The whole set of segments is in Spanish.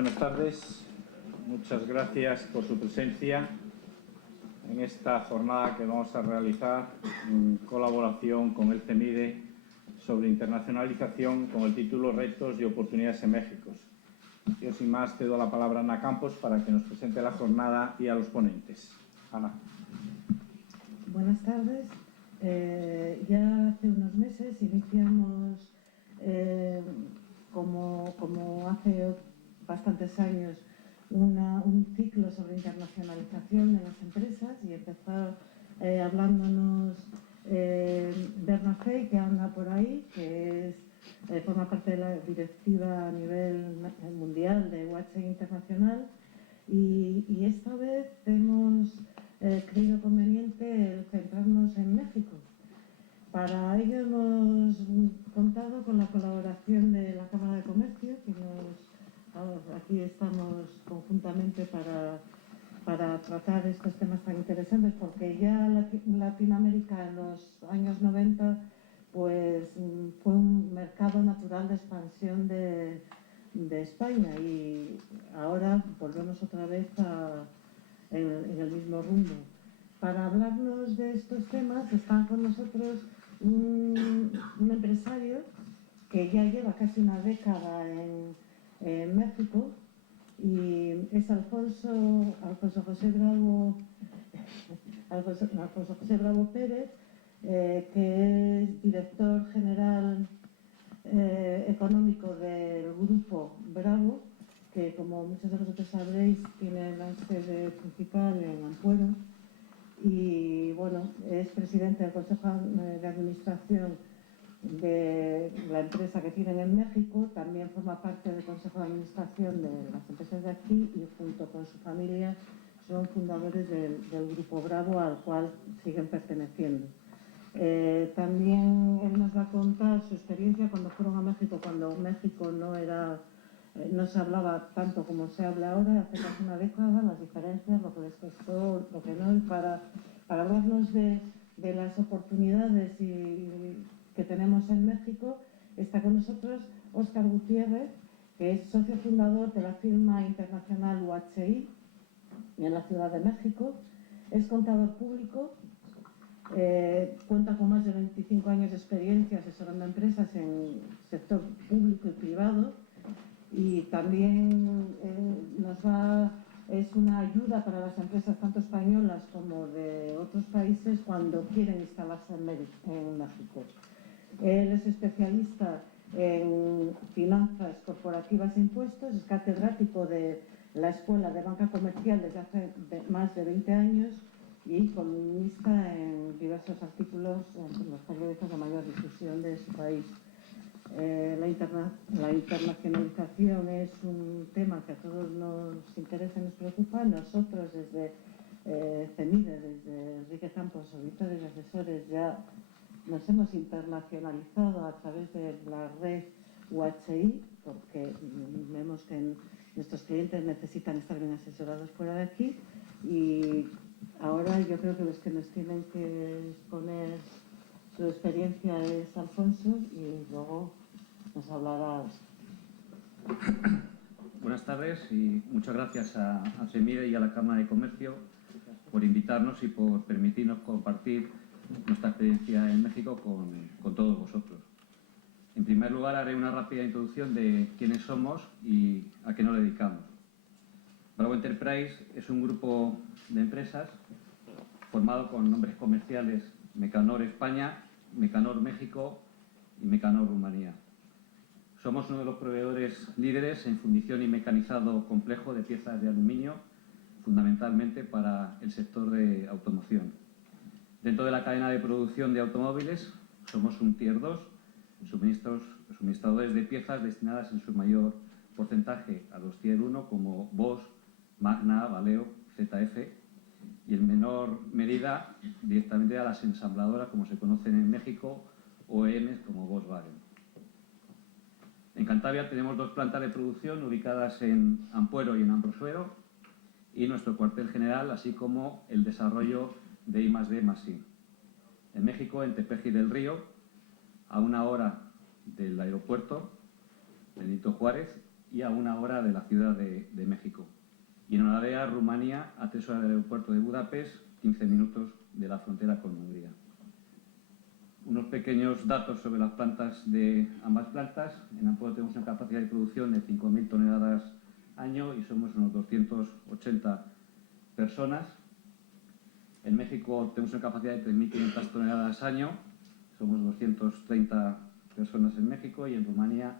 Buenas tardes, muchas gracias por su presencia en esta jornada que vamos a realizar en colaboración con el CEMIDE sobre internacionalización con el título Retos y oportunidades en México. Yo sin más cedo la palabra a Ana Campos para que nos presente la jornada y a los ponentes. Ana. Buenas tardes. Ya hace unos meses iniciamos, como hace bastantes años, un ciclo sobre internacionalización de las empresas y empezó hablándonos Bernard Fey, que anda por ahí, que forma parte de la directiva a nivel mundial de UH Internacional, y esta vez hemos creído conveniente el centrarnos en México. Para ello hemos contado con la colaboración de la Cámara de Comercio, que aquí estamos conjuntamente para tratar estos temas tan interesantes, porque ya Latinoamérica en los años 90 pues fue un mercado natural de expansión de España, y ahora volvemos otra vez en el mismo rumbo. Para hablarnos de estos temas están con nosotros un empresario que ya lleva casi una década en México, y es Alfonso José Bravo Pérez, que es director general económico del Grupo Bravo, que, como muchos de vosotros sabréis, tiene la sede principal en Ampuero, y bueno, es presidente del Consejo de Administración de la empresa que tienen en México. También forma parte del Consejo de Administración de las empresas de aquí, y junto con su familia son fundadores del Grupo Bravo, al cual siguen perteneciendo. También él nos va a contar su experiencia cuando fueron a México, cuando México no se hablaba tanto como se habla ahora, hace casi una década, las diferencias, lo que les costó, lo que no, y para hablarnos de las oportunidades que tenemos en México, está con nosotros Óscar Gutiérrez, que es socio fundador de la firma internacional UHI en la Ciudad de México. Es contador público, cuenta con más de 25 años de experiencia asesorando empresas en sector público y privado, y también es una ayuda para las empresas tanto españolas como de otros países cuando quieren instalarse en México. Él es especialista en finanzas corporativas e impuestos, es catedrático de la Escuela de Banca Comercial desde hace más de 20 años y columnista en diversos artículos en los periódicos de mayor difusión de su país. La internacionalización es un tema que a todos nos interesa y nos preocupa. Nosotros desde CEMIDE, desde Enrique Campos, auditores y asesores, ya nos hemos internacionalizado a través de la red UHI, porque vemos que nuestros clientes necesitan estar bien asesorados fuera de aquí, y ahora yo creo que los que nos tienen que exponer su experiencia es Alfonso, y luego nos hablará. Buenas tardes y muchas gracias a CEMIDE y a la Cámara de Comercio por invitarnos y por permitirnos compartir nuestra experiencia en México con todos vosotros. En primer lugar, haré una rápida introducción de quiénes somos y a qué nos dedicamos. Bravo Enterprise es un grupo de empresas formado con nombres comerciales Mecanor España, Mecanor México y Mecanor Rumanía. Somos uno de los proveedores líderes en fundición y mecanizado complejo de piezas de aluminio, fundamentalmente para el sector de automoción. Dentro de la cadena de producción de automóviles somos un Tier 2, suministradores de piezas destinadas en su mayor porcentaje a los Tier 1 como Bosch, Magna, Valeo, ZF, y en menor medida directamente a las ensambladoras, como se conocen en México, OEMs como Volkswagen. En Cantabria tenemos 2 plantas de producción ubicadas en Ampuero y en Ambrosuero, y nuestro cuartel general, así como el desarrollo de I+D+I. En México, en Tepeji del Río, a 1 hora del aeropuerto Benito Juárez, y a 1 hora de la Ciudad de México. Y en Oradea, Rumanía, a 3 horas del aeropuerto de Budapest, 15 minutos de la frontera con Hungría. Unos pequeños datos sobre las plantas de ambas plantas. En Ampola tenemos una capacidad de producción de 5.000 toneladas año y somos unos 280 personas. En México tenemos una capacidad de 3.500 toneladas año, somos 230 personas en México, y en Rumanía,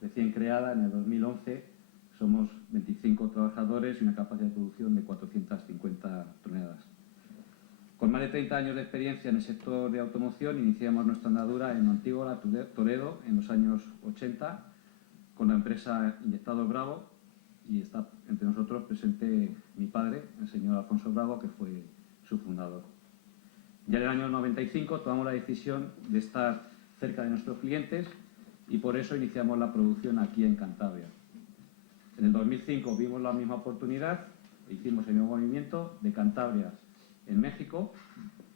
recién creada en el 2011, somos 25 trabajadores y una capacidad de producción de 450 toneladas. Con más de 30 años de experiencia en el sector de automoción, iniciamos nuestra andadura en Antígola, Toledo, en los años 80, con la empresa Inyectados Bravo, y está entre nosotros presente mi padre, el señor Alfonso Bravo, que fue su fundador. Ya en el año 95 tomamos la decisión de estar cerca de nuestros clientes y por eso iniciamos la producción aquí en Cantabria. En el 2005 vimos la misma oportunidad, hicimos el mismo movimiento de Cantabria en México,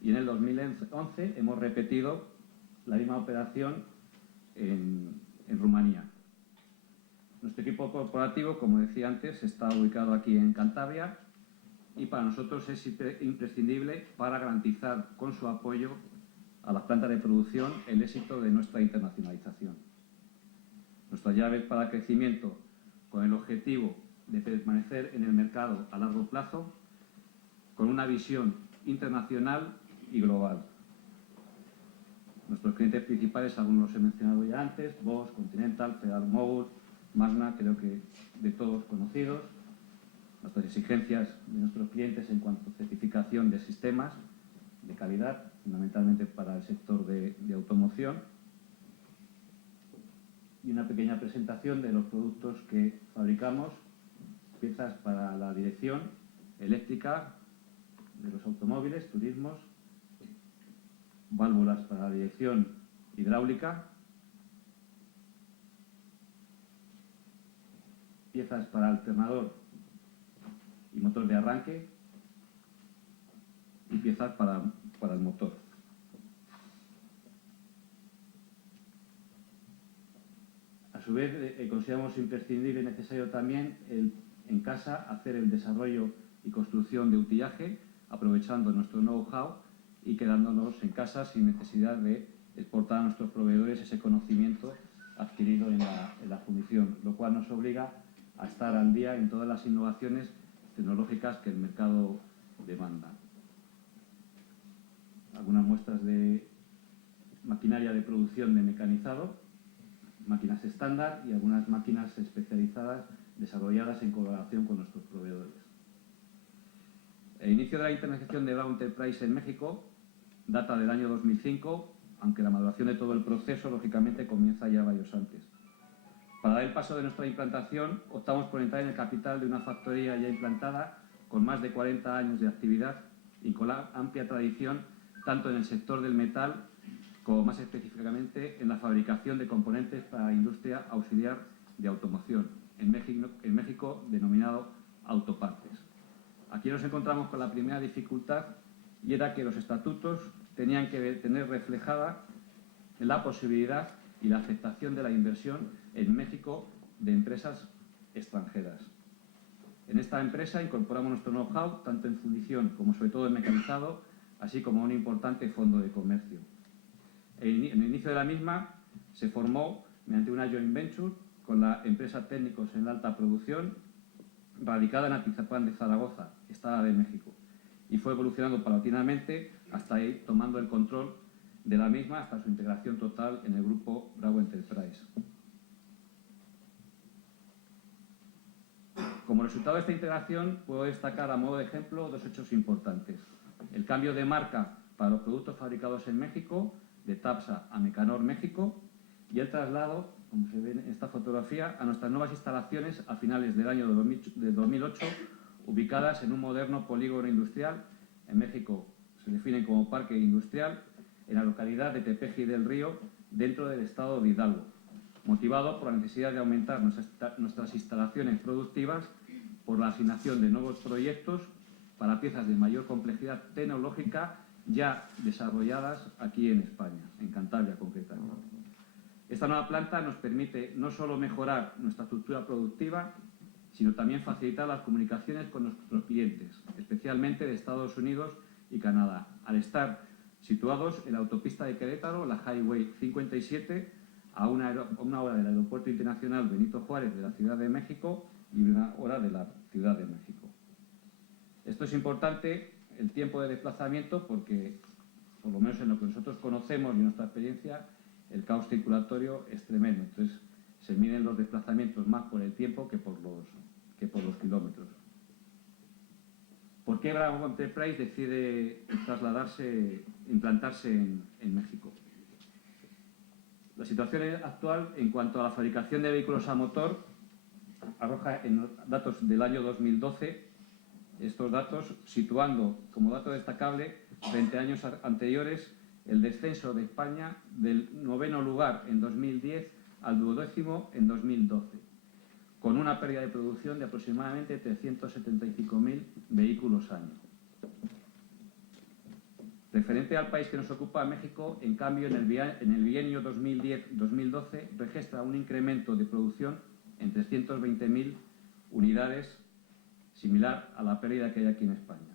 y en el 2011 hemos repetido la misma operación en Rumanía. Nuestro equipo corporativo, como decía antes, está ubicado aquí en Cantabria y para nosotros es imprescindible para garantizar con su apoyo a las plantas de producción el éxito de nuestra internacionalización. Nuestras llaves para el crecimiento, con el objetivo de permanecer en el mercado a largo plazo, con una visión internacional y global. Nuestros clientes principales, algunos los he mencionado ya antes: Bosch, Continental, Federal Mogul, Magna, creo que de todos conocidos. Nuestras exigencias de nuestros clientes en cuanto a certificación de sistemas de calidad, fundamentalmente para el sector de automoción. Y una pequeña presentación de los productos que fabricamos: piezas para la dirección eléctrica de los automóviles, turismos, válvulas para la dirección hidráulica, piezas para alternador y motor de arranque, y piezas para el motor. A su vez, consideramos imprescindible y necesario también en casa hacer el desarrollo y construcción de utillaje, aprovechando nuestro know-how y quedándonos en casa sin necesidad de exportar a nuestros proveedores ese conocimiento adquirido en la fundición, lo cual nos obliga a estar al día en todas las innovaciones tecnológicas que el mercado demanda. Algunas muestras de maquinaria de producción de mecanizado, máquinas estándar y algunas máquinas especializadas desarrolladas en colaboración con nuestros proveedores. El inicio de la internacionalización de Bravo Enterprise en México data del año 2005, aunque la maduración de todo el proceso, lógicamente, comienza ya varios antes. Para dar el paso de nuestra implantación, optamos por entrar en el capital de una factoría ya implantada, con más de 40 años de actividad y con la amplia tradición tanto en el sector del metal como más específicamente en la fabricación de componentes para la industria auxiliar de automoción, en México denominado autopartes. Aquí nos encontramos con la primera dificultad, y era que los estatutos tenían que tener reflejada la posibilidad y la aceptación de la inversión en México de empresas extranjeras. En esta empresa incorporamos nuestro know-how, tanto en fundición como sobre todo en mecanizado, así como un importante fondo de comercio. En el inicio de la misma se formó mediante una joint venture con la empresa Técnicos en la Alta Producción, radicada en Atizapán de Zaragoza, Estado de México, y fue evolucionando paulatinamente hasta ir tomando el control de la misma hasta su integración total en el grupo Bravo Enterprise. Como resultado de esta integración, puedo destacar a modo de ejemplo dos hechos importantes: el cambio de marca para los productos fabricados en México, de Tapsa a Mecanor México, y el traslado, como se ve en esta fotografía, a nuestras nuevas instalaciones a finales del año de 2008, ubicadas en un moderno polígono industrial. En México se definen como parque industrial, en la localidad de Tepeji del Río, dentro del estado de Hidalgo, motivado por la necesidad de aumentar nuestras instalaciones productivas por la asignación de nuevos proyectos para piezas de mayor complejidad tecnológica ya desarrolladas aquí en España, en Cantabria concretamente. Esta nueva planta nos permite no solo mejorar nuestra estructura productiva, sino también facilitar las comunicaciones con nuestros clientes, especialmente de Estados Unidos y Canadá, al estar situados en la autopista de Querétaro, la Highway 57, a una hora del Aeropuerto Internacional Benito Juárez de la Ciudad de México y una hora de la Ciudad de México. Esto es importante, el tiempo de desplazamiento, porque, por lo menos en lo que nosotros conocemos y en nuestra experiencia, el caos circulatorio es tremendo. Entonces, se miden los desplazamientos más por el tiempo que por los kilómetros. ¿Por qué Bravo Enterprise decide implantarse en México? La situación actual en cuanto a la fabricación de vehículos a motor arroja en datos del año 2012 estos datos, situando como dato destacable frente a años anteriores el descenso de España del 9º lugar en 2010 al 12º en 2012, con una pérdida de producción de aproximadamente 375.000 vehículos año. Referente al país que nos ocupa, México, en cambio, en el bienio 2010-2012 registra un incremento de producción en 320.000 unidades, similar a la pérdida que hay aquí en España.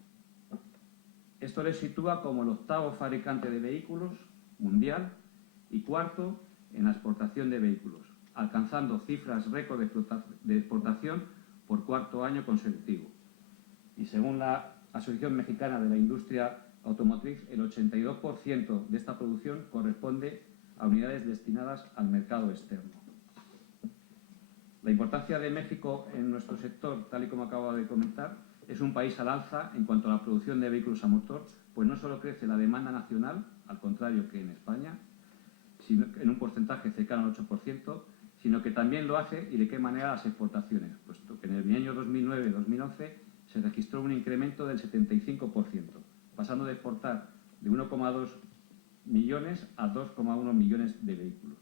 Esto le sitúa como el 8º fabricante de vehículos mundial y 4º en la exportación de vehículos, alcanzando cifras récord de exportación por 4º año consecutivo. Y según la Asociación Mexicana de la Industria Automotriz, el 82% de esta producción corresponde a unidades destinadas al mercado externo. La importancia de México en nuestro sector, tal y como acabo de comentar, es un país al alza en cuanto a la producción de vehículos a motor, pues no solo crece la demanda nacional, al contrario que en España, sino en un porcentaje cercano al 8%, sino que también lo hace, y de qué manera, las exportaciones, puesto que en el bienio 2009-2011 se registró un incremento del 75%, pasando de exportar de 1,2 millones a 2,1 millones de vehículos.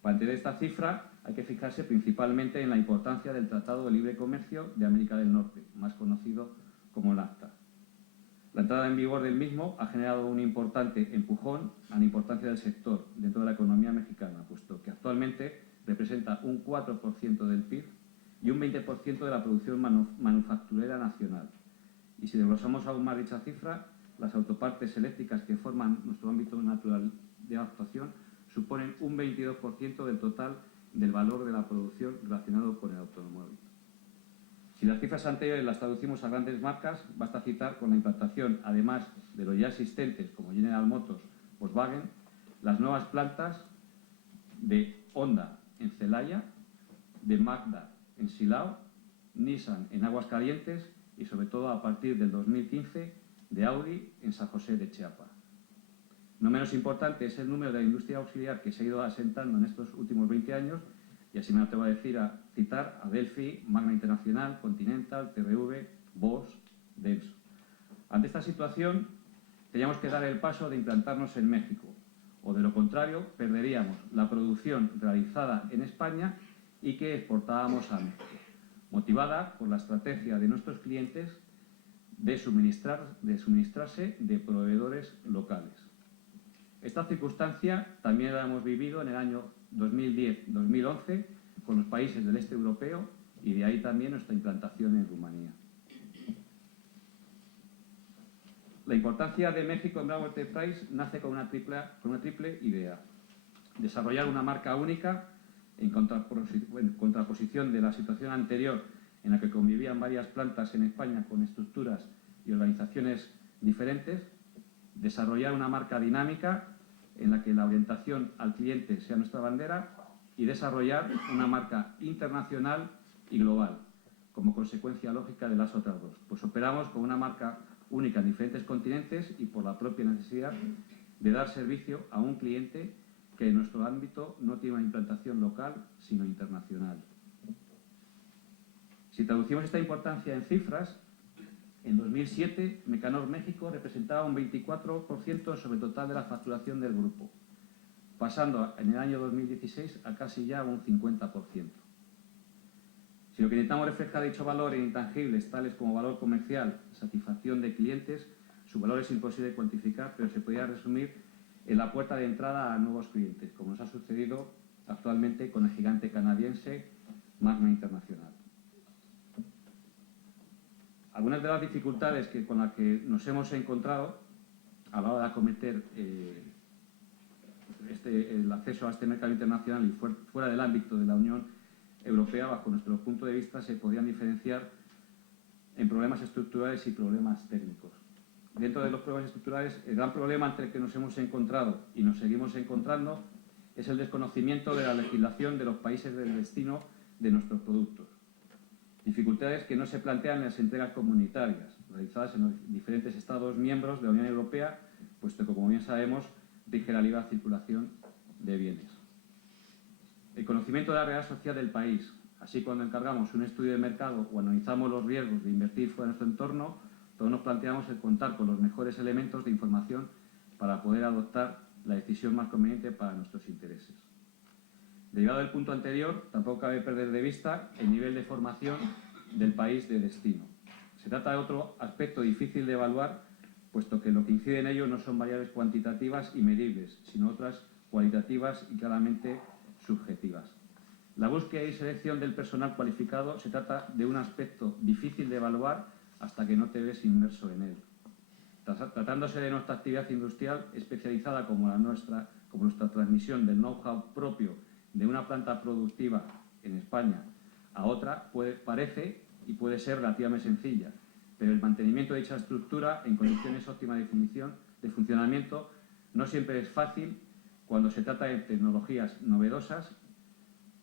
Para entender esta cifra hay que fijarse principalmente en la importancia del Tratado de Libre Comercio de América del Norte, más conocido como NAFTA. La entrada en vigor del mismo ha generado un importante empujón a la importancia del sector dentro de la economía mexicana, puesto que actualmente representa un 4% del PIB y un 20% de la producción manufacturera nacional. Y si desglosamos aún más dicha cifra, las autopartes eléctricas que forman nuestro ámbito natural de actuación suponen un 22% del total del valor de la producción relacionado con el automóvil. Si las cifras anteriores las traducimos a grandes marcas, basta citar con la implantación, además de los ya existentes como General Motors, Volkswagen, las nuevas plantas de Honda en Celaya, de Mazda en Silao, Nissan en Aguascalientes y, sobre todo, a partir del 2015, de Audi en San José de Chiapa. No menos importante es el número de la industria auxiliar que se ha ido asentando en estos últimos 20 años, y así me atrevo a citar a Delphi, Magna Internacional, Continental, TRV, Bosch, Denso. Ante esta situación, teníamos que dar el paso de implantarnos en México, o de lo contrario, perderíamos la producción realizada en España y que exportábamos a México, motivada por la estrategia de nuestros clientes de suministrarse de proveedores locales. Esta circunstancia también la hemos vivido en el año 2010-2011 con los países del este europeo, y de ahí también nuestra implantación en Rumanía. La importancia de México en Bravo Enterprise nace con una triple idea: desarrollar una marca única en contraposición de la situación anterior, en la que convivían varias plantas en España con estructuras y organizaciones diferentes; desarrollar una marca dinámica en la que la orientación al cliente sea nuestra bandera; y desarrollar una marca internacional y global, como consecuencia lógica de las otras dos, pues operamos con una marca única en diferentes continentes y por la propia necesidad de dar servicio a un cliente que en nuestro ámbito no tiene una implantación local, sino internacional. Si traducimos esta importancia en cifras, en 2007 Mecanor México representaba un 24% sobre el total de la facturación del grupo, pasando en el año 2016 a casi ya un 50%. Si lo que intentamos reflejar dicho valor en intangibles tales como valor comercial, satisfacción de clientes, su valor es imposible de cuantificar, pero se podría resumir en la puerta de entrada a nuevos clientes, como nos ha sucedido actualmente con el gigante canadiense Magna Internacional. Algunas de las dificultades con las que nos hemos encontrado a la hora de acometer el acceso a este mercado internacional y fuera del ámbito de la Unión Europea, bajo nuestro punto de vista, se podrían diferenciar en problemas estructurales y problemas técnicos. Dentro de los problemas estructurales, el gran problema entre el que nos hemos encontrado y nos seguimos encontrando es el desconocimiento de la legislación de los países del destino de nuestros productos. Dificultades que no se plantean en las entregas comunitarias, realizadas en los diferentes Estados miembros de la Unión Europea, puesto que, como bien sabemos, rige la libre circulación de bienes. El conocimiento de la realidad social del país, así cuando encargamos un estudio de mercado o analizamos los riesgos de invertir fuera de nuestro entorno, todos nos planteamos el contar con los mejores elementos de información para poder adoptar la decisión más conveniente para nuestros intereses. Derivado del punto anterior, tampoco cabe perder de vista el nivel de formación del país de destino. Se trata de otro aspecto difícil de evaluar, puesto que lo que incide en ello no son variables cuantitativas y medibles, sino otras cualitativas y claramente subjetivas. La búsqueda y selección del personal cualificado se trata de un aspecto difícil de evaluar hasta que no te ves inmerso en él. Tratándose de nuestra actividad industrial especializada como la nuestra, como nuestra transmisión del know-how propio de una planta productiva en España a otra, parece y puede ser relativamente sencilla, pero el mantenimiento de dicha estructura en condiciones óptimas de funcionamiento no siempre es fácil cuando se trata de tecnologías novedosas,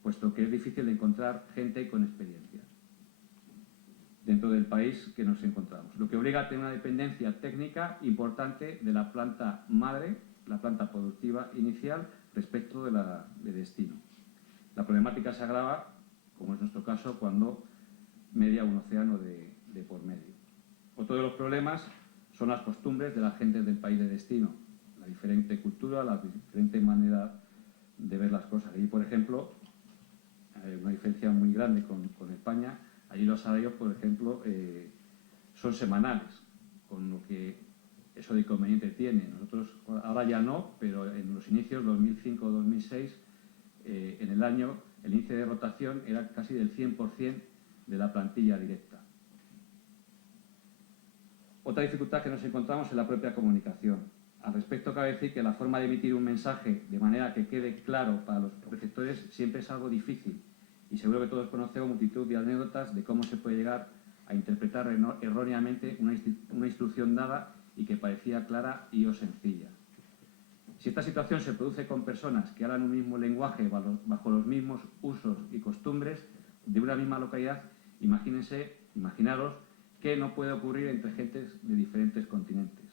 puesto que es difícil de encontrar gente con experiencia dentro del país que nos encontramos, lo que obliga a tener una dependencia técnica importante de la planta madre, la planta productiva inicial, respecto de destino. La problemática se agrava, como es nuestro caso, cuando media un océano de por medio. Otro de los problemas son las costumbres de la gente del país de destino, la diferente cultura, la diferente manera de ver las cosas. Y, por ejemplo, hay una diferencia muy grande con España. Allí los salarios, por ejemplo, son semanales, con lo que eso de inconveniente tiene. Nosotros ahora ya no, pero en los inicios, 2005-2006, en el año, el índice de rotación era casi del 100% de la plantilla directa. Otra dificultad que nos encontramos es la propia comunicación. Al respecto, cabe decir que la forma de emitir un mensaje de manera que quede claro para los receptores siempre es algo difícil, y seguro que todos conocemos multitud de anécdotas de cómo se puede llegar a interpretar erróneamente una instrucción dada y que parecía clara y o sencilla. Si esta situación se produce con personas que hablan un mismo lenguaje bajo los mismos usos y costumbres de una misma localidad, imaginaros que no puede ocurrir entre gentes de diferentes continentes.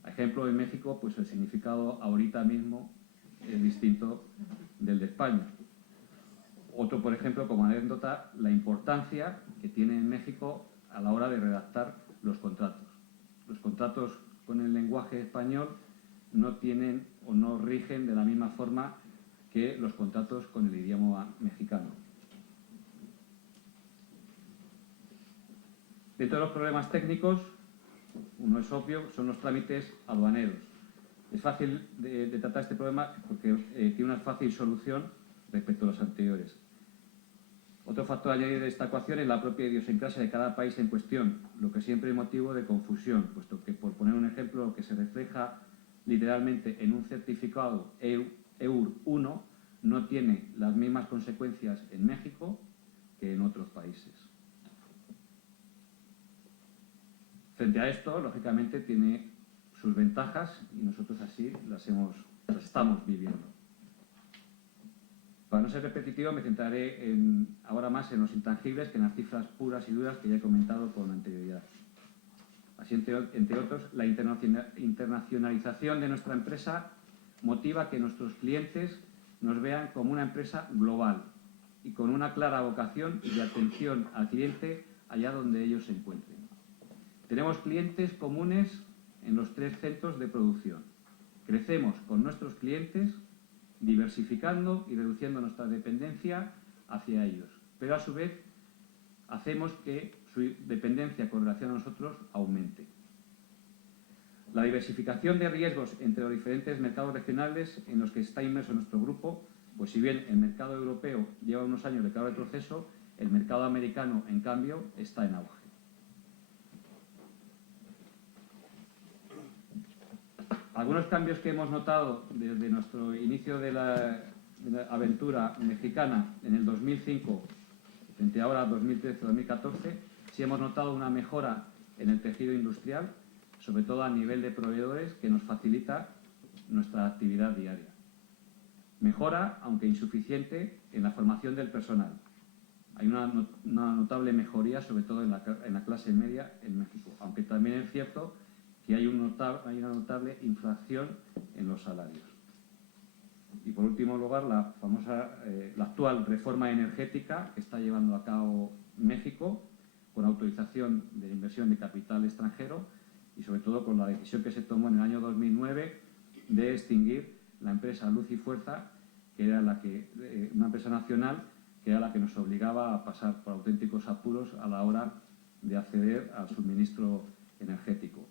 Por ejemplo, en México, pues el significado ahorita mismo es distinto del de España. Otro, por ejemplo, como anécdota, la importancia que tiene en México a la hora de redactar los contratos. Los contratos con el lenguaje español no tienen o no rigen de la misma forma que los contratos con el idioma mexicano. Dentro de los problemas técnicos, uno es obvio, son los trámites aduaneros. Es fácil de tratar este problema porque tiene una fácil solución respecto a los anteriores. Otro factor a añadir de esta ecuación es la propia idiosincrasia de cada país en cuestión, lo que siempre es motivo de confusión, puesto que, por poner un ejemplo, lo que se refleja literalmente en un certificado EUR 1 no tiene las mismas consecuencias en México que en otros países. Frente a esto, lógicamente, tiene sus ventajas y nosotros así las estamos viviendo. Para no ser repetitivo, me centraré ahora más en los intangibles que en las cifras puras y duras que ya he comentado con anterioridad. Así, entre otros, la internacionalización de nuestra empresa motiva que nuestros clientes nos vean como una empresa global y con una clara vocación de atención al cliente allá donde ellos se encuentren. Tenemos clientes comunes en los 3 centros de producción. Crecemos con nuestros clientes, diversificando y reduciendo nuestra dependencia hacia ellos, pero a su vez hacemos que su dependencia con relación a nosotros aumente. La diversificación de riesgos entre los diferentes mercados regionales en los que está inmerso nuestro grupo, pues si bien el mercado europeo lleva unos años de claro retroceso, el mercado americano, en cambio, está en auge. Algunos cambios que hemos notado desde nuestro inicio de la aventura mexicana en el 2005 frente ahora a 2013-2014, sí hemos notado una mejora en el tejido industrial, sobre todo a nivel de proveedores, que nos facilita nuestra actividad diaria. Mejora, aunque insuficiente, en la formación del personal. Hay una notable mejoría, sobre todo en la clase media en México, aunque también es cierto que hay una notable inflación en los salarios. Y por último lugar, la actual reforma energética que está llevando a cabo México, con autorización de inversión de capital extranjero y sobre todo con la decisión que se tomó en el año 2009 de extinguir la empresa Luz y Fuerza, que era una empresa nacional que era la que nos obligaba a pasar por auténticos apuros a la hora de acceder al suministro energético.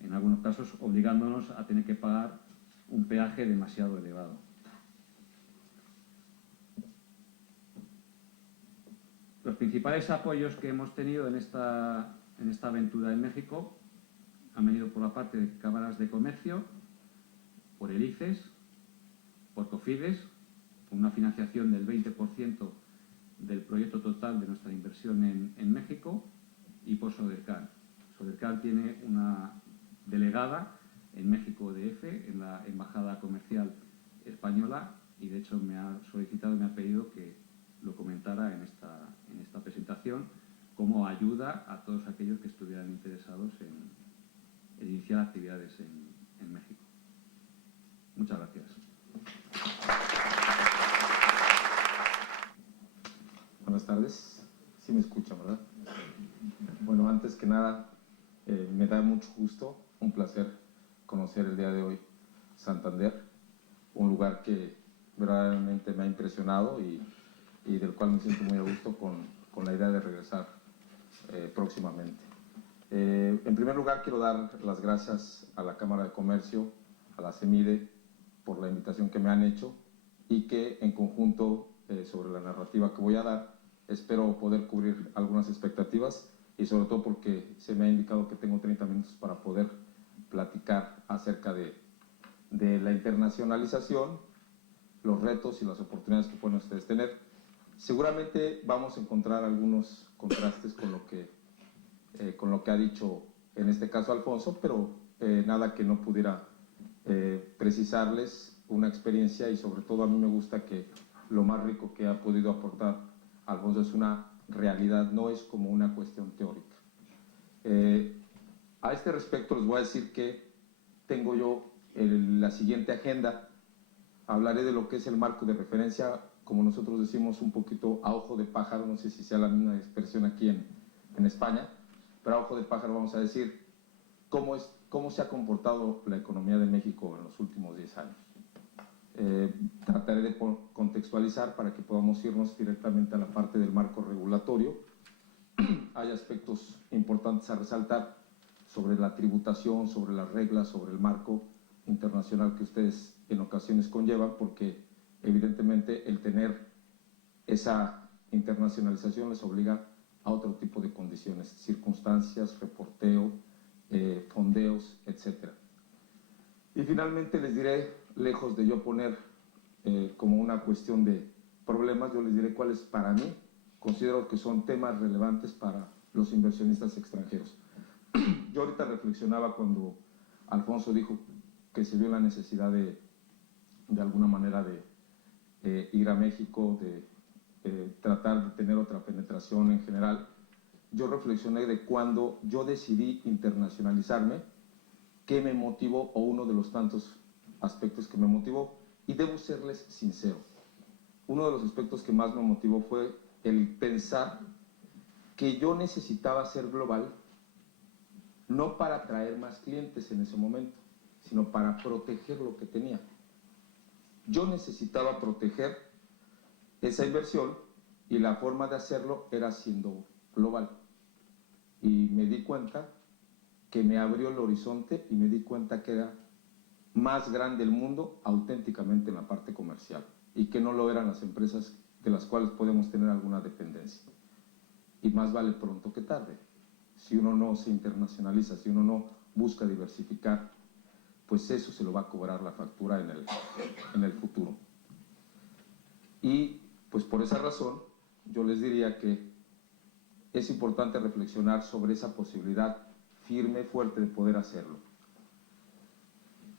En algunos casos obligándonos a tener que pagar un peaje demasiado elevado. Los principales apoyos que hemos tenido en esta aventura en México han venido por la parte de cámaras de comercio, por el ICES, por COFIDES, con una financiación del 20% del proyecto total de nuestra inversión en México, y por SODERCAN. SODERCAN tiene una delegada en México DF, en la Embajada Comercial Española, y de hecho me ha solicitado y me ha pedido que lo comentara en esta presentación como ayuda a todos aquellos que estuvieran interesados en iniciar actividades en México. Muchas gracias. Buenas tardes. Sí me escuchan, ¿verdad? Bueno, antes que nada, me da mucho gusto, un placer conocer el día de hoy Santander, un lugar que verdaderamente me ha impresionado y del cual me siento muy a gusto con la idea de regresar próximamente. En primer lugar, quiero dar las gracias a la Cámara de Comercio, a la CEMIDE, por la invitación que me han hecho y que en conjunto, sobre la narrativa que voy a dar, espero poder cubrir algunas expectativas y sobre todo porque se me ha indicado que tengo 30 minutos para poder platicar acerca de la internacionalización, los retos y las oportunidades que pueden ustedes tener. Seguramente vamos a encontrar algunos contrastes con lo que ha dicho en este caso Alfonso, pero nada que no pudiera precisarles una experiencia, y sobre todo a mí me gusta que lo más rico que ha podido aportar Alfonso es una realidad, no es como una cuestión teórica. A este respecto les voy a decir que tengo yo la siguiente agenda. Hablaré de lo que es el marco de referencia, como nosotros decimos un poquito a ojo de pájaro, no sé si sea la misma expresión aquí en España, pero a ojo de pájaro vamos a decir cómo se ha comportado la economía de México en los últimos 10 años. Trataré de contextualizar para que podamos irnos directamente a la parte del marco regulatorio. Hay aspectos importantes a resaltar sobre la tributación, sobre las reglas, sobre el marco internacional que ustedes en ocasiones conllevan, porque evidentemente el tener esa internacionalización les obliga a otro tipo de condiciones, circunstancias, reporteo, fondeos, etc. Y finalmente les diré, lejos de yo poner como una cuestión de problemas, yo les diré cuáles para mí considero que son temas relevantes para los inversionistas extranjeros. Yo ahorita reflexionaba cuando Alfonso dijo que se vio la necesidad de alguna manera de ir a México, de tratar de tener otra penetración en general. Yo reflexioné de cuando yo decidí internacionalizarme, qué me motivó, o uno de los tantos aspectos que me motivó, y debo serles sincero. Uno de los aspectos que más me motivó fue el pensar que yo necesitaba ser global, no para atraer más clientes en ese momento, sino para proteger lo que tenía. Yo necesitaba proteger esa inversión y la forma de hacerlo era siendo global. Y me di cuenta que me abrió el horizonte y me di cuenta que era más grande el mundo auténticamente en la parte comercial y que no lo eran las empresas de las cuales podemos tener alguna dependencia. Y más vale pronto que tarde. Si uno no se internacionaliza, si uno no busca diversificar, pues eso se lo va a cobrar la factura en el futuro. Y pues por esa razón yo les diría que es importante reflexionar sobre esa posibilidad firme, fuerte de poder hacerlo.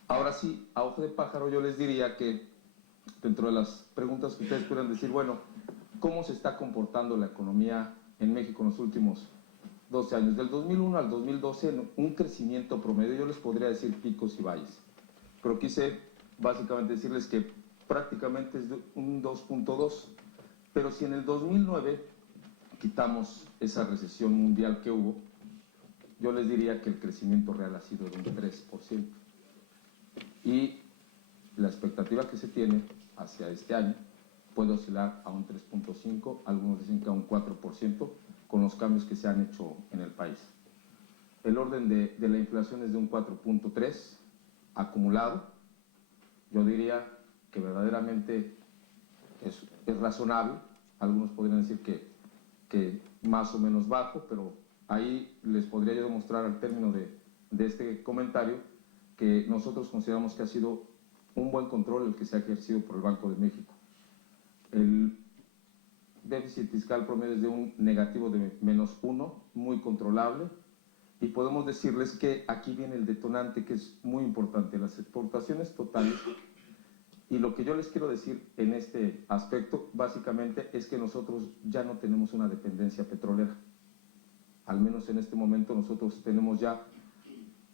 Ahora sí, a ojo de pájaro yo les diría que dentro de las preguntas que ustedes puedan decir, bueno, ¿cómo se está comportando la economía en México en los últimos 12 años? Del 2001 al 2012, un crecimiento promedio, yo les podría decir picos y valles, pero quise básicamente decirles que prácticamente es de un 2.2, pero si en el 2009 quitamos esa recesión mundial que hubo, yo les diría que el crecimiento real ha sido de un 3%. Y la expectativa que se tiene hacia este año puede oscilar a un 3.5, algunos dicen que a un 4%, con los cambios que se han hecho en el país. El orden de la inflación es de un 4.3 acumulado. Yo diría que verdaderamente es razonable. Algunos podrían decir que más o menos bajo, pero ahí les podría yo demostrar al término de este comentario que nosotros consideramos que ha sido un buen control el que se ha ejercido por el Banco de México. El déficit fiscal promedio es de un negativo de -1, muy controlable, y podemos decirles que aquí viene el detonante que es muy importante, las exportaciones totales. Y lo que yo les quiero decir en este aspecto básicamente es que nosotros ya no tenemos una dependencia petrolera. Al menos en este momento nosotros tenemos ya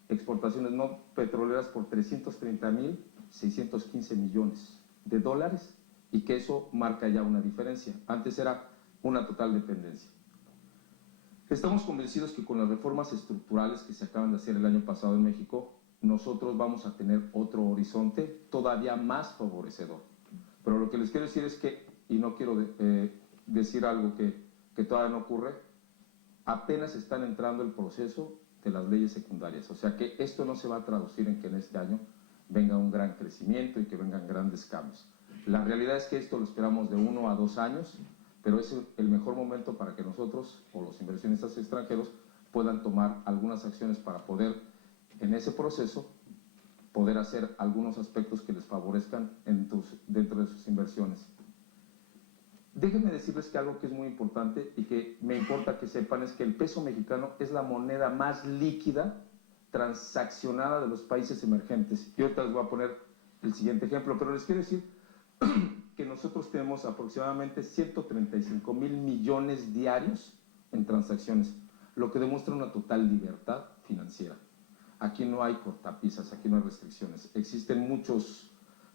exportaciones no petroleras por 330.615 millones de dólares, y que eso marca ya una diferencia. Antes era una total dependencia. Estamos convencidos que con las reformas estructurales que se acaban de hacer el año pasado en México, nosotros vamos a tener otro horizonte todavía más favorecedor. Pero lo que les quiero decir es que, y no quiero decir algo que todavía no ocurre, apenas están entrando el proceso de las leyes secundarias. O sea que esto no se va a traducir en que en este año venga un gran crecimiento y que vengan grandes cambios. La realidad es que esto lo esperamos de 1 a 2 años, pero es el mejor momento para que nosotros o los inversionistas extranjeros puedan tomar algunas acciones para poder, en ese proceso, poder hacer algunos aspectos que les favorezcan dentro de sus inversiones. Déjenme decirles que algo que es muy importante y que me importa que sepan es que el peso mexicano es la moneda más líquida transaccionada de los países emergentes. Y ahorita les voy a poner el siguiente ejemplo, pero les quiero decir que nosotros tenemos aproximadamente 135,000 millones diarios en transacciones, lo que demuestra una total libertad financiera. Aquí no hay cortapisas, aquí no hay restricciones. Existen muchos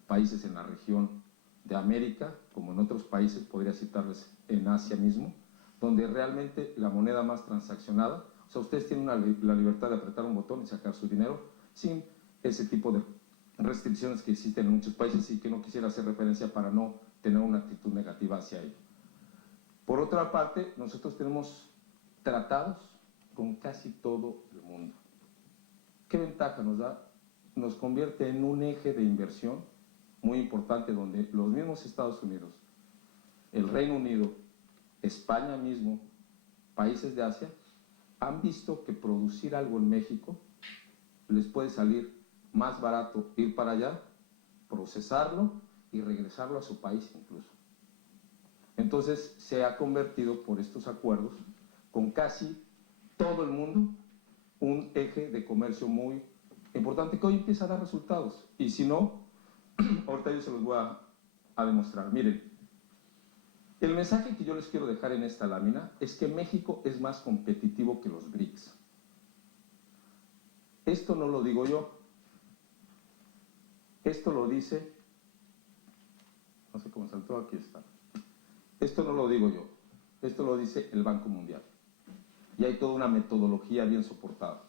países en la región de América, como en otros países, podría citarles en Asia mismo, donde realmente la moneda más transaccionada, o sea, ustedes tienen la libertad de apretar un botón y sacar su dinero sin ese tipo de restricciones que existen en muchos países y que no quisiera hacer referencia para no tener una actitud negativa hacia ello. Por otra parte, nosotros tenemos tratados con casi todo el mundo. ¿Qué ventaja nos da? Nos convierte en un eje de inversión muy importante donde los mismos Estados Unidos, el Reino Unido, España mismo, países de Asia, han visto que producir algo en México les puede salir más barato ir para allá, procesarlo y regresarlo a su país incluso. Entonces se ha convertido por estos acuerdos con casi todo el mundo un eje de comercio muy importante que hoy empieza a dar resultados. Y si no, ahorita yo se los voy a demostrar. Miren, el mensaje que yo les quiero dejar en esta lámina es que México es más competitivo que los BRICS. Esto no lo digo yo. Esto lo dice, no sé cómo saltó, aquí está. Esto no lo digo yo, esto lo dice el Banco Mundial. Y hay toda una metodología bien soportada.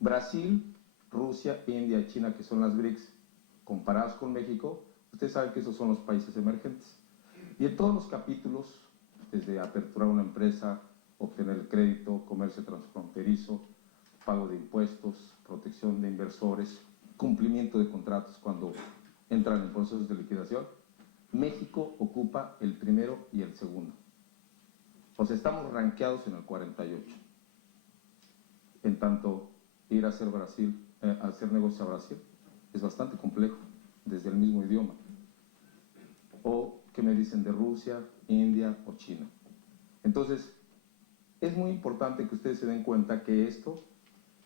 Brasil, Rusia, India y China, que son las BRICS, comparados con México, ustedes saben que esos son los países emergentes. Y en todos los capítulos, desde aperturar una empresa, obtener el crédito, comercio transfronterizo, pago de impuestos, protección de inversores, cumplimiento de contratos cuando entran en procesos de liquidación, México ocupa el primero y el segundo. O sea, estamos rankeados en el 48. En tanto, ir a hacer negocios a Brasil es bastante complejo, desde el mismo idioma. O, ¿qué me dicen de Rusia, India o China? Entonces, es muy importante que ustedes se den cuenta que esto,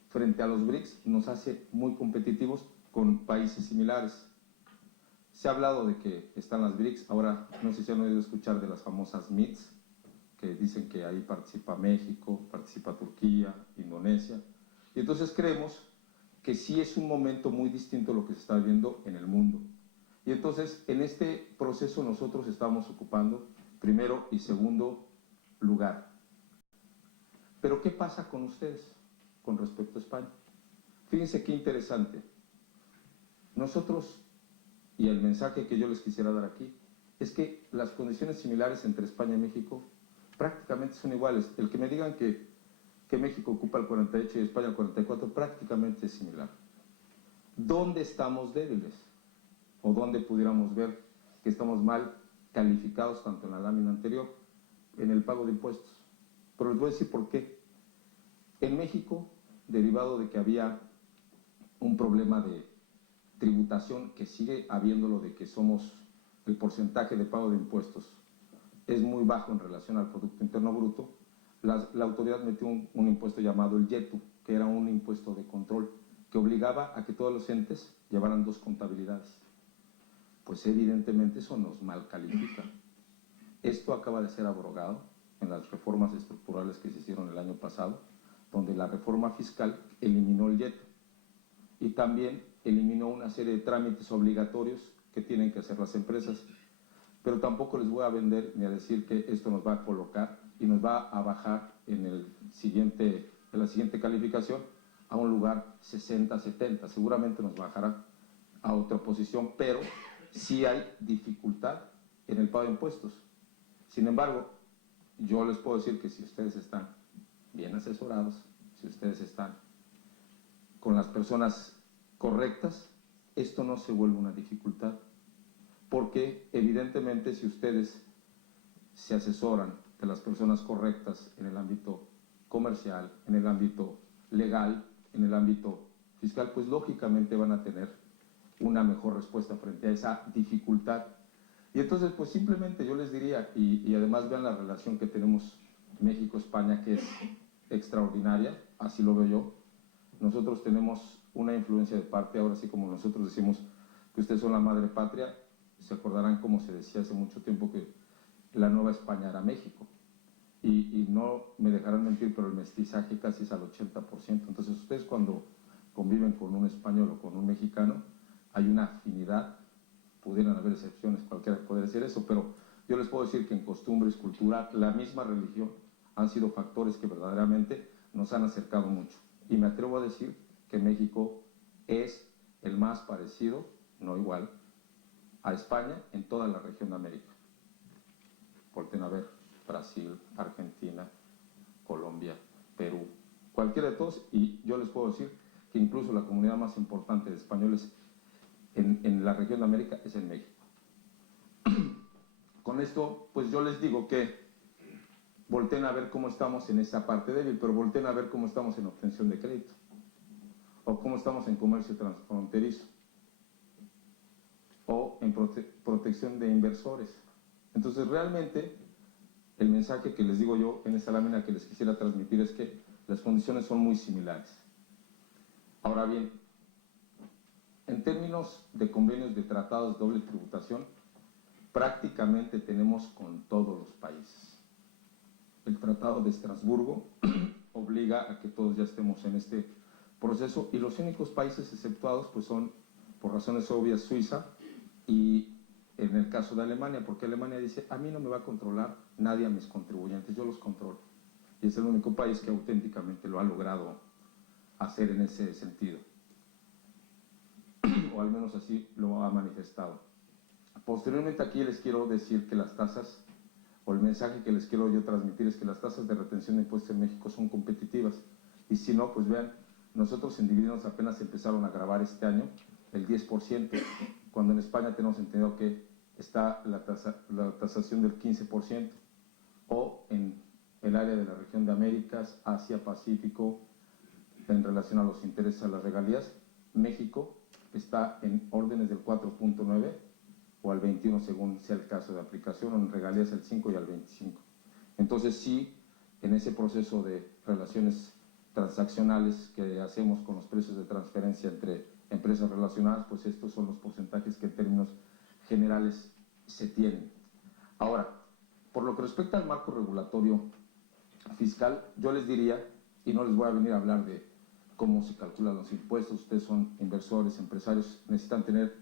frente a los BRICS, nos hace muy competitivos con países similares. Se ha hablado de que están las BRICS, ahora no sé si han oído escuchar de las famosas MITs, que dicen que ahí participa México, participa Turquía, Indonesia. Y entonces creemos que sí es un momento muy distinto a lo que se está viendo en el mundo. Y entonces en este proceso nosotros estamos ocupando primero y segundo lugar. Pero ¿qué pasa con ustedes con respecto a España? Fíjense qué interesante. Nosotros, y el mensaje que yo les quisiera dar aquí, es que las condiciones similares entre España y México prácticamente son iguales. El que me digan que México ocupa el 48 y España el 44 prácticamente es similar. ¿Dónde estamos débiles? ¿O dónde pudiéramos ver que estamos mal calificados tanto en la lámina anterior? En el pago de impuestos. Pero les voy a decir por qué. En México, derivado de que había un problema de tributación, que sigue habiéndolo, de que el porcentaje de pago de impuestos es muy bajo en relación al Producto Interno Bruto, la autoridad metió un impuesto llamado el YETU, que era un impuesto de control, que obligaba a que todos los entes llevaran 2 contabilidades. Pues evidentemente eso nos mal califica. Esto acaba de ser abrogado en las reformas estructurales que se hicieron el año pasado, donde la reforma fiscal eliminó el YETU y también eliminó una serie de trámites obligatorios que tienen que hacer las empresas. Pero tampoco les voy a vender ni a decir que esto nos va a colocar y nos va a bajar en la siguiente calificación a un lugar 60-70. Seguramente nos bajará a otra posición, pero sí hay dificultad en el pago de impuestos. Sin embargo, yo les puedo decir que si ustedes están bien asesorados, si ustedes están con las personas correctas, esto no se vuelve una dificultad. Porque evidentemente si ustedes se asesoran de las personas correctas en el ámbito comercial, en el ámbito legal, en el ámbito fiscal, pues lógicamente van a tener una mejor respuesta frente a esa dificultad. Y entonces pues simplemente yo les diría, y además vean la relación que tenemos México-España, que es extraordinaria, así lo veo yo. Nosotros tenemos una influencia de parte, ahora sí como nosotros decimos que ustedes son la madre patria, se acordarán como se decía hace mucho tiempo que la Nueva España era México. Y no me dejarán mentir, pero el mestizaje casi es al 80%. Entonces ustedes cuando conviven con un español o con un mexicano, hay una afinidad, pudieran haber excepciones, cualquiera puede decir eso, pero yo les puedo decir que en costumbres, cultura, la misma religión, han sido factores que verdaderamente nos han acercado mucho. Y me atrevo a decir que México es el más parecido, no igual, a España en toda la región de América. Volten a ver Brasil, Argentina, Colombia, Perú, cualquiera de todos, y yo les puedo decir que incluso la comunidad más importante de españoles en la región de América es en México. Con esto, pues yo les digo que volteen a ver cómo estamos en esa parte débil, pero volteen a ver cómo estamos en obtención de crédito, o cómo estamos en comercio transfronterizo, o en protección de inversores. Entonces realmente el mensaje que les digo yo en esta lámina que les quisiera transmitir es que las condiciones son muy similares. Ahora bien, en términos de convenios de tratados de doble tributación, prácticamente tenemos con todos los países. El Tratado de Estrasburgo obliga a que todos ya estemos en este proceso y los únicos países exceptuados pues son, por razones obvias, Suiza y en el caso de Alemania, porque Alemania dice, a mí no me va a controlar nadie a mis contribuyentes, yo los controlo. Y es el único país que auténticamente lo ha logrado hacer en ese sentido. O al menos así lo ha manifestado. Posteriormente aquí les quiero decir que las tasas, o el mensaje que les quiero yo transmitir es que las tasas de retención de impuestos en México son competitivas. Y si no, pues vean nosotros en dividendos apenas empezaron a grabar este año el 10%, cuando en España tenemos entendido que está la tasación del 15%, o en el área de la región de Américas, Asia, Pacífico, en relación a los intereses a las regalías, México está en órdenes del 4.9 o al 21 según sea el caso de aplicación, o en regalías el 5 y al 25. Entonces sí, en ese proceso de relaciones transaccionales que hacemos con los precios de transferencia entre empresas relacionadas, pues estos son los porcentajes que en términos generales se tienen. Ahora, por lo que respecta al marco regulatorio fiscal, yo les diría, y no les voy a venir a hablar de cómo se calculan los impuestos, ustedes son inversores, empresarios, necesitan tener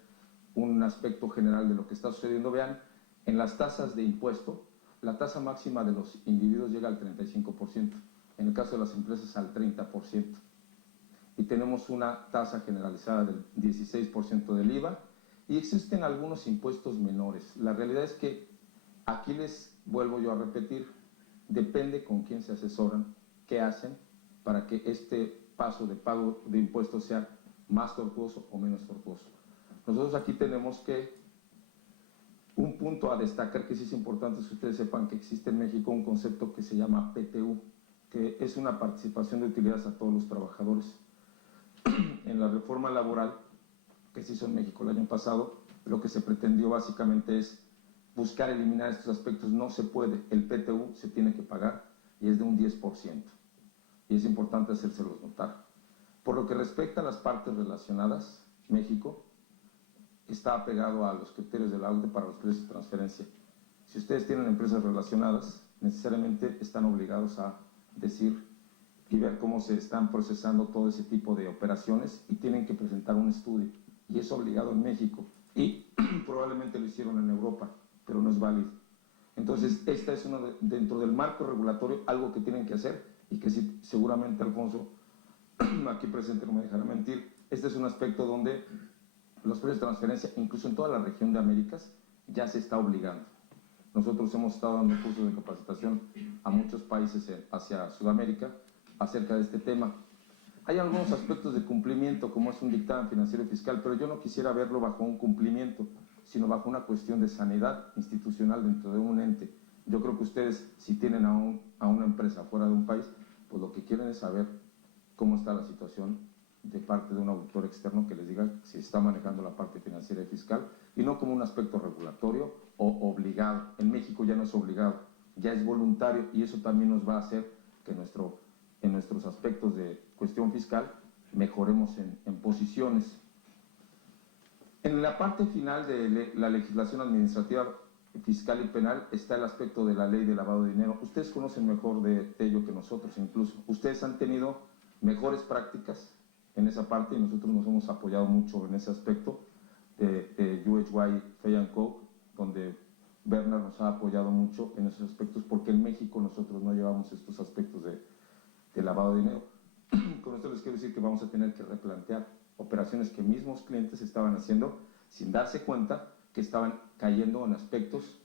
un aspecto general de lo que está sucediendo. Vean, en las tasas de impuesto, la tasa máxima de los individuos llega al 35%, en el caso de las empresas al 30%, y tenemos una tasa generalizada del 16% del IVA, y existen algunos impuestos menores. La realidad es que aquí les vuelvo yo a repetir, depende con quién se asesoran, qué hacen, para que este paso de pago de impuestos sea más tortuoso o menos tortuoso. Nosotros aquí tenemos que, un punto a destacar que sí es importante es que ustedes sepan que existe en México un concepto que se llama PTU, que es una participación de utilidades a todos los trabajadores. En la reforma laboral que se hizo en México el año pasado, lo que se pretendió básicamente es buscar eliminar estos aspectos. No se puede, el PTU se tiene que pagar y es de un 10%, y es importante hacérselos notar. Por lo que respecta a las partes relacionadas, México está apegado a los criterios de la OCDE para los precios de transferencia. Si ustedes tienen empresas relacionadas, necesariamente están obligados a decir y ver cómo se están procesando todo ese tipo de operaciones, y tienen que presentar un estudio, y es obligado en México, y probablemente lo hicieron en Europa, pero no es válido. Entonces, esta es dentro del marco regulatorio, algo que tienen que hacer, y que sí, seguramente Alfonso, aquí presente, no me dejará mentir. Este es un aspecto donde los precios de transferencia, incluso en toda la región de Américas, ya se está obligando. Nosotros hemos estado dando cursos de capacitación a muchos países hacia Sudamérica acerca de este tema. Hay algunos aspectos de cumplimiento, como es un dictamen financiero y fiscal, pero yo no quisiera verlo bajo un cumplimiento, sino bajo una cuestión de sanidad institucional dentro de un ente. Yo creo que ustedes, si tienen a una empresa fuera de un país, pues lo que quieren es saber cómo está la situación de parte de un auditor externo que les diga si está manejando la parte financiera y fiscal, y no como un aspecto regulatorio o obligado. En México ya no es obligado, ya es voluntario, y eso también nos va a hacer que en nuestros aspectos de cuestión fiscal mejoremos en posiciones. En la parte final de la legislación administrativa, fiscal y penal está el aspecto de la ley de lavado de dinero. Ustedes conocen mejor de ello que nosotros, incluso. Ustedes han tenido mejores prácticas en esa parte, y nosotros nos hemos apoyado mucho en ese aspecto de UHY Fay & Co., donde Bernard nos ha apoyado mucho en esos aspectos, porque en México nosotros no llevamos estos aspectos de lavado de dinero. Con esto les quiero decir que vamos a tener que replantear operaciones que mismos clientes estaban haciendo sin darse cuenta que estaban cayendo en aspectos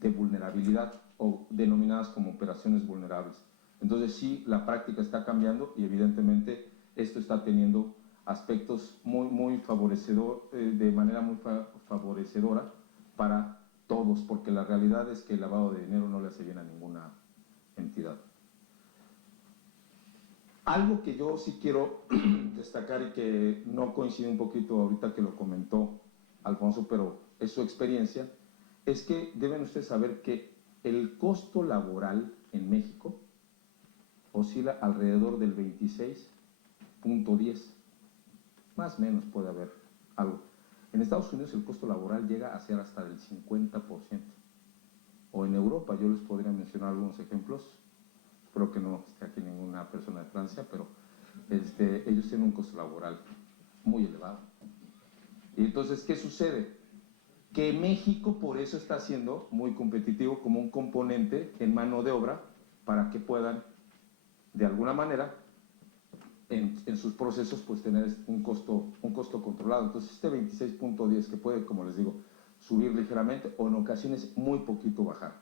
de vulnerabilidad, o denominadas como operaciones vulnerables. Entonces sí, la práctica está cambiando, y evidentemente esto está teniendo aspectos muy favorecedor, de manera muy favorecedora para todos, porque la realidad es que el lavado de dinero no le hace bien a ninguna entidad. Algo que yo sí quiero destacar, y que no coincide un poquito ahorita que lo comentó Alfonso, pero es su experiencia, es que deben ustedes saber que el costo laboral en México oscila alrededor del 26.10, más o menos puede haber algo. En Estados Unidos el costo laboral llega a ser hasta del 50%, o en Europa. Yo les podría mencionar algunos ejemplos. Espero que no esté aquí ninguna persona de Francia, pero ellos tienen un costo laboral muy elevado. Y entonces, ¿qué sucede? Que México por eso está siendo muy competitivo como un componente en mano de obra, para que puedan, de alguna manera, en sus procesos, pues tener un costo controlado. Entonces, este 26.10, que puede, como les digo, subir ligeramente, o en ocasiones muy poquito bajar.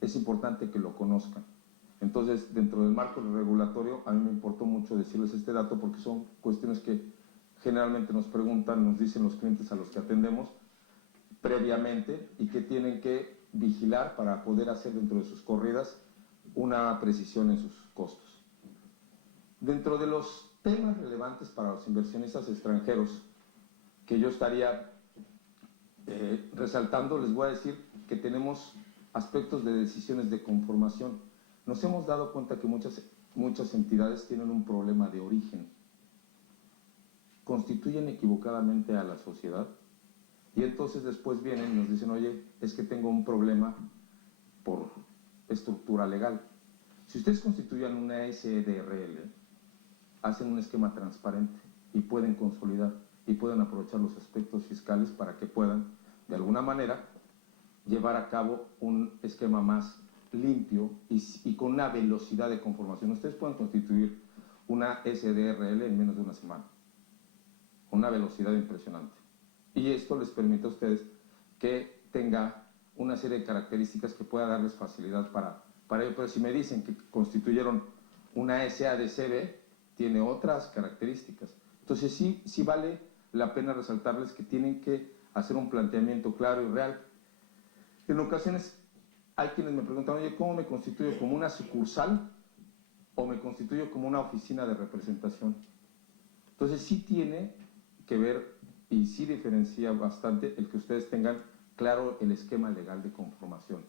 Es importante que lo conozcan. Entonces, dentro del marco regulatorio, a mí me importó mucho decirles este dato porque son cuestiones que generalmente nos preguntan, nos dicen los clientes a los que atendemos previamente y que tienen que vigilar para poder hacer dentro de sus corridas una precisión en sus costos. Dentro de los temas relevantes para los inversionistas extranjeros que yo estaría resaltando, les voy a decir que tenemos aspectos de decisiones de conformación. Nos hemos dado cuenta que muchas entidades tienen un problema de origen. Constituyen equivocadamente a la sociedad y entonces después vienen y nos dicen, oye, es que tengo un problema por estructura legal. Si ustedes constituyan una SDRL, hacen un esquema transparente y pueden consolidar y pueden aprovechar los aspectos fiscales para que puedan, de alguna manera, llevar a cabo un esquema más limpio y con una velocidad de conformación. Ustedes pueden constituir una SDRL en menos de una semana, con una velocidad impresionante. Y esto les permite a ustedes que tenga una serie de características que pueda darles facilidad para ello. Pero si me dicen que constituyeron una SADCB, tiene otras características. Entonces sí vale la pena resaltarles que tienen que hacer un planteamiento claro y real. En ocasiones hay quienes me preguntan, oye, ¿cómo me constituyo? ¿Como una sucursal o me constituyo como una oficina de representación? Entonces sí tiene que ver y sí diferencia bastante el que ustedes tengan claro el esquema legal de conformación.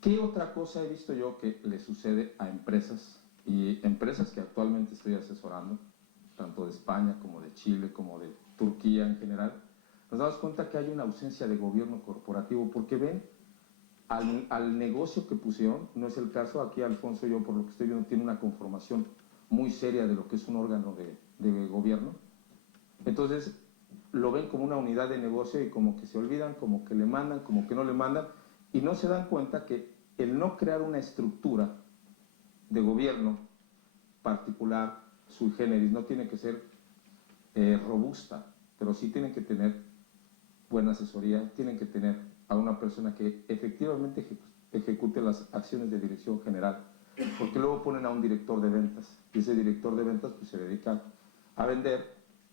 ¿Qué otra cosa he visto yo que le sucede a empresas y empresas que actualmente estoy asesorando, tanto de España como de Chile, como de Turquía en general? Nos damos cuenta que hay una ausencia de gobierno corporativo porque ven al negocio que pusieron. No es el caso, aquí Alfonso, yo por lo que estoy viendo, tiene una conformación muy seria de lo que es un órgano de gobierno. Entonces lo ven como una unidad de negocio y como que se olvidan, como que le mandan, como que no le mandan, y no se dan cuenta que el no crear una estructura de gobierno particular, sui generis, no tiene que ser robusta, pero sí tienen que tener buena asesoría, tienen que tener a una persona que efectivamente ejecute las acciones de dirección general, porque luego ponen a un director de ventas y ese director de ventas pues se dedica a vender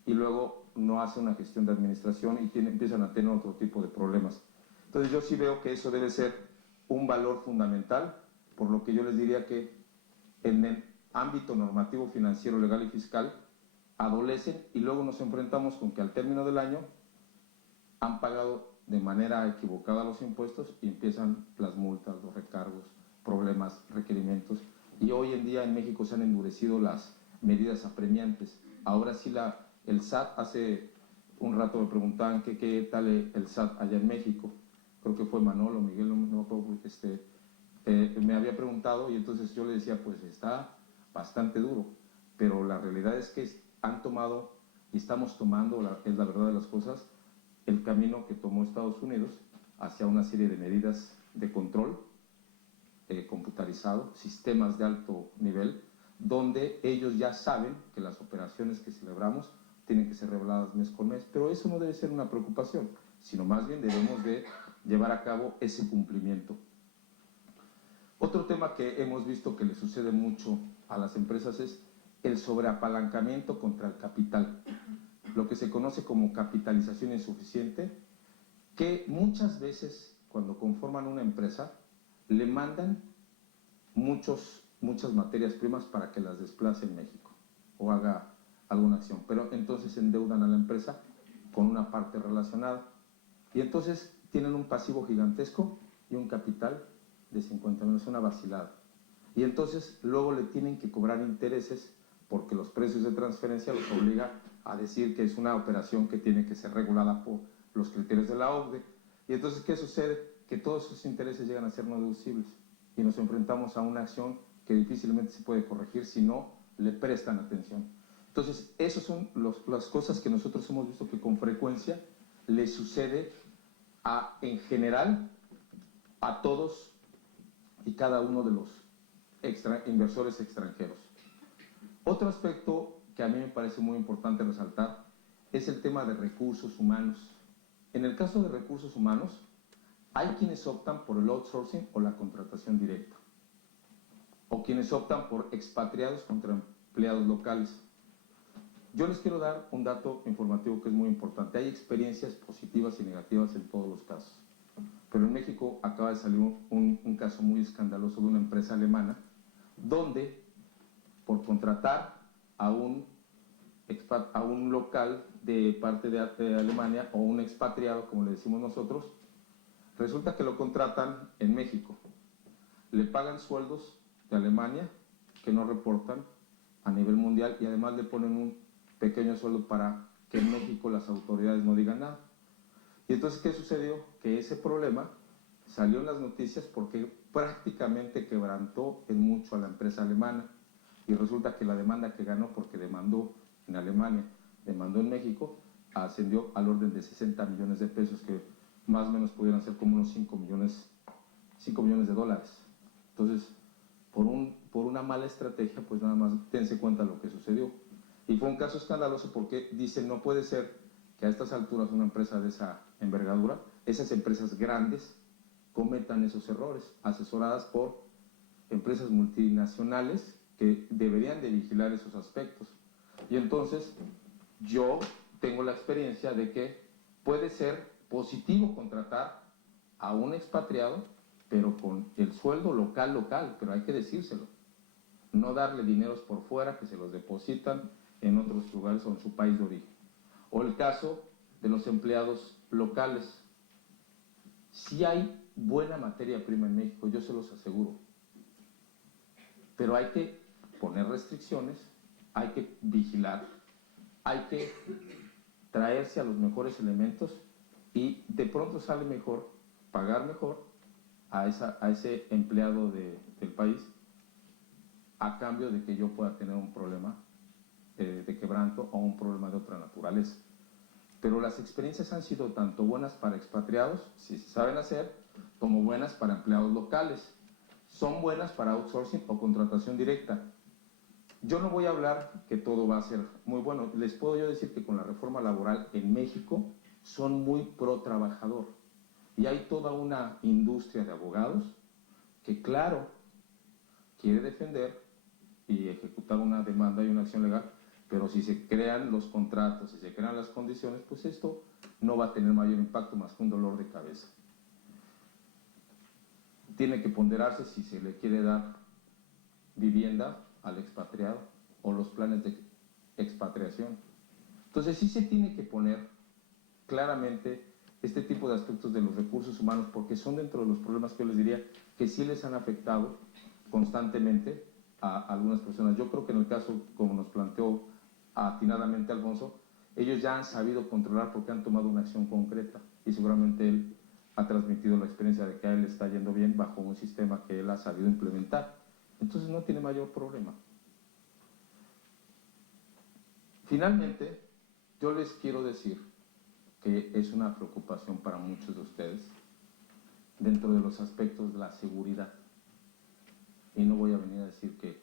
y luego no hace una gestión de administración y empiezan a tener otro tipo de problemas. Entonces yo sí veo que eso debe ser un valor fundamental, por lo que yo les diría que en el ámbito normativo, financiero, legal y fiscal adolecen y luego nos enfrentamos con que al término del año han pagado de manera equivocada los impuestos y empiezan las multas, los recargos, problemas, requerimientos. Y hoy en día en México se han endurecido las medidas apremiantes. Ahora sí el SAT, hace un rato me preguntaban qué tal el SAT allá en México. Creo que fue Manolo, Miguel, no me acuerdo, me había preguntado y entonces yo le decía, pues está bastante duro, pero la realidad es que han tomado y estamos tomando, es la verdad de las cosas, el camino que tomó Estados Unidos hacia una serie de medidas de control computarizado, sistemas de alto nivel, donde ellos ya saben que las operaciones que celebramos tienen que ser reveladas mes con mes, pero eso no debe ser una preocupación, sino más bien debemos de llevar a cabo ese cumplimiento. Otro tema que hemos visto que le sucede mucho a las empresas es el sobreapalancamiento contra el capital, lo que se conoce como capitalización insuficiente, que muchas veces cuando conforman una empresa le mandan muchas materias primas para que las desplace en México o haga alguna acción, pero entonces endeudan a la empresa con una parte relacionada y entonces tienen un pasivo gigantesco y un capital de 50 millones, una vacilada. Y entonces luego le tienen que cobrar intereses porque los precios de transferencia los obliga a decir que es una operación que tiene que ser regulada por los criterios de la OCDE. Y entonces, ¿qué sucede? Que todos esos intereses llegan a ser no deducibles y nos enfrentamos a una acción que difícilmente se puede corregir si no le prestan atención. Entonces, esas son las cosas que nosotros hemos visto que con frecuencia le sucede en general a todos y cada uno de los inversores extranjeros. Otro aspecto que a mí me parece muy importante resaltar es el tema de recursos humanos. En el caso de recursos humanos, hay quienes optan por el outsourcing o la contratación directa. o quienes optan por expatriados contra empleados locales. Yo les quiero dar un dato informativo que es muy importante. Hay experiencias positivas y negativas en todos los casos. Pero en México acaba de salir un caso muy escandaloso de una empresa alemana donde, por contratar a un local de parte de Alemania o un expatriado, como le decimos nosotros, resulta que lo contratan en México. Le pagan sueldos de Alemania que no reportan a nivel mundial y además le ponen un pequeño sueldo para que en México las autoridades no digan nada. Y entonces, ¿qué sucedió? Que ese problema salió en las noticias porque prácticamente quebrantó en mucho a la empresa alemana. Y resulta que la demanda que ganó, porque demandó en Alemania, demandó en México, ascendió al orden de 60 millones de pesos, que más o menos pudieran ser como unos 5 millones de dólares. Entonces, por una mala estrategia, pues nada más dense cuenta de lo que sucedió. Y fue un caso escandaloso porque dicen, no puede ser que a estas alturas una empresa de esa envergadura, esas empresas grandes, cometan esos errores, asesoradas por empresas multinacionales que deberían de vigilar esos aspectos. Y entonces, yo tengo la experiencia de que puede ser positivo contratar a un expatriado, pero con el sueldo local, pero hay que decírselo. No darle dineros por fuera que se los depositan en otros lugares o en su país de origen. O el caso de los empleados locales. Sí hay buena materia prima en México, yo se los aseguro. Pero hay que poner restricciones, hay que vigilar, hay que traerse a los mejores elementos y de pronto sale mejor, pagar mejor a ese empleado del país a cambio de que yo pueda tener un problema de quebranto o un problema de otra naturaleza. Pero las experiencias han sido tanto buenas para expatriados, si se saben hacer, como buenas para empleados locales. Son buenas para outsourcing o contratación directa. Yo no voy a hablar que todo va a ser muy bueno. Les puedo yo decir que con la reforma laboral en México son muy pro trabajador. Y hay toda una industria de abogados que, claro, quiere defender y ejecutar una demanda y una acción legal, pero si se crean los contratos, si se crean las condiciones, pues esto no va a tener mayor impacto más que un dolor de cabeza. Tiene que ponderarse si se le quiere dar vivienda al expatriado o los planes de expatriación. Entonces sí se tiene que poner claramente este tipo de aspectos de los recursos humanos, porque son dentro de los problemas que yo les diría que sí les han afectado constantemente a algunas personas. Yo creo que en el caso, como nos planteó atinadamente Alfonso, ellos ya han sabido controlar porque han tomado una acción concreta y seguramente él ha transmitido la experiencia de que a él le está yendo bien bajo un sistema que él ha sabido implementar. Entonces no tiene mayor problema. Finalmente, yo les quiero decir que es una preocupación para muchos de ustedes dentro de los aspectos de la seguridad. Y no voy a venir a decir que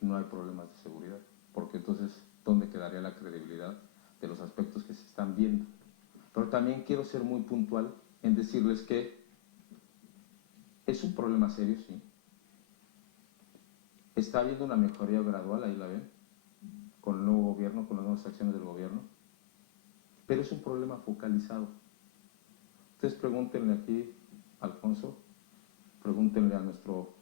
no hay problemas de seguridad, porque entonces, ¿dónde quedaría la credibilidad de los aspectos que se están viendo? Pero también quiero ser muy puntual en decirles que es un problema serio, sí. Está habiendo una mejoría gradual, ahí la ven, con el nuevo gobierno, con las nuevas acciones del gobierno, pero es un problema focalizado. Ustedes pregúntenle aquí a Alfonso, pregúntenle a nuestro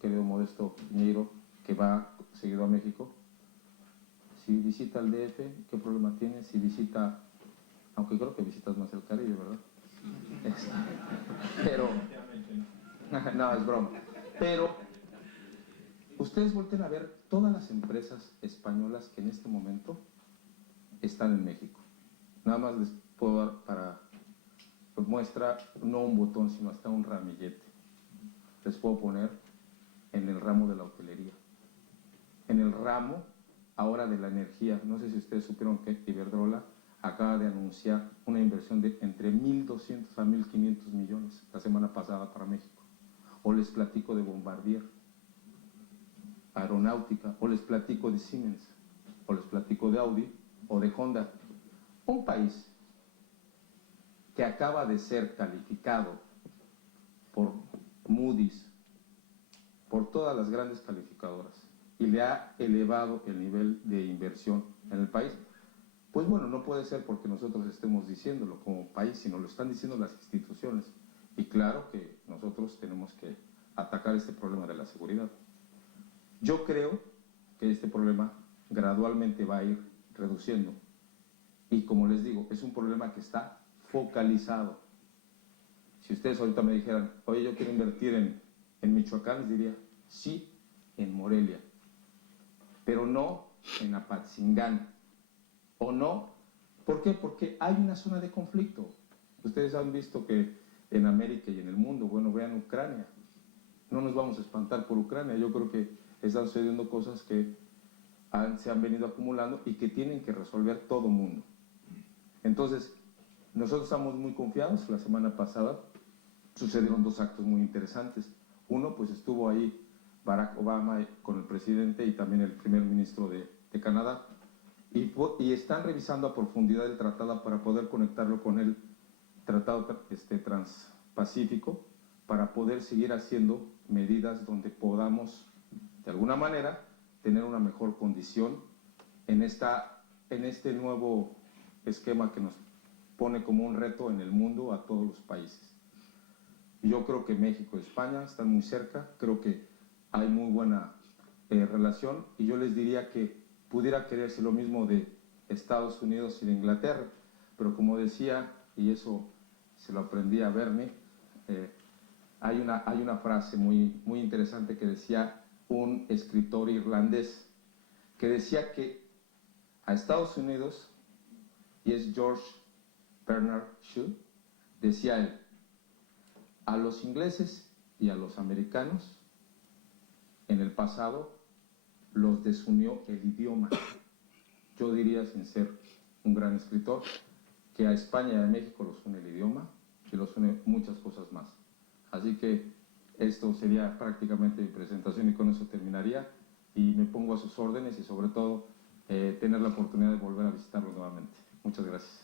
querido Modesto Piñeiro, que va seguido a México, si visita el DF, ¿qué problema tiene? Si visita, aunque creo que visitas más el Caribe, ¿verdad? Pero, no, es broma. Pero, ustedes vuelten a ver todas las empresas españolas que en este momento están en México. Nada más les puedo dar para muestra, no un botón, sino hasta un ramillete. Les puedo poner en el ramo de la hotelería, en el ramo ahora de la energía. No sé si ustedes supieron que Iberdrola acaba de anunciar una inversión de entre 1.200 a 1.500 millones la semana pasada para México. O les platico de Bombardier, Aeronáutica, o les platico de Siemens, o les platico de Audi o de Honda. Un país que acaba de ser calificado por Moody's, por todas las grandes calificadoras y le ha elevado el nivel de inversión en el país. Pues bueno, no puede ser porque nosotros estemos diciéndolo como país, sino lo están diciendo las instituciones. Y claro que nosotros tenemos que atacar este problema de la seguridad. Yo creo que este problema gradualmente va a ir reduciendo. Y como les digo, es un problema que está focalizado. Si ustedes ahorita me dijeran, oye, yo quiero invertir en Michoacán, les diría, sí, en Morelia, pero no en Apatzingán. ¿O no? ¿Por qué? Porque hay una zona de conflicto. Ustedes han visto que en América y en el mundo, bueno, vean Ucrania. No nos vamos a espantar por Ucrania. Yo creo que están sucediendo cosas que se han venido acumulando y que tienen que resolver todo mundo. Entonces, nosotros estamos muy confiados. La semana pasada sucedieron dos actos muy interesantes. Uno, pues estuvo ahí Barack Obama con el presidente y también el primer ministro de Canadá. Y están revisando a profundidad el tratado para poder conectarlo con el tratado transpacífico, para poder seguir haciendo medidas donde podamos, de alguna manera, tener una mejor condición en este nuevo esquema que nos pone como un reto en el mundo a todos los países. Yo creo que México y España están muy cerca, creo que hay muy buena relación, y yo les diría que pudiera quererse lo mismo de Estados Unidos y de Inglaterra, pero como decía, y eso se lo aprendí a Bernie, hay una frase muy interesante que decía un escritor irlandés, que decía que a Estados Unidos, y es George Bernard Shaw, decía él, a los ingleses y a los americanos en el pasado los desunió el idioma. Yo diría, sin ser un gran escritor, que a España y a México los une el idioma y los une muchas cosas más. Así que esto sería prácticamente mi presentación y con eso terminaría, y me pongo a sus órdenes y sobre todo tener la oportunidad de volver a visitarlos nuevamente. Muchas gracias.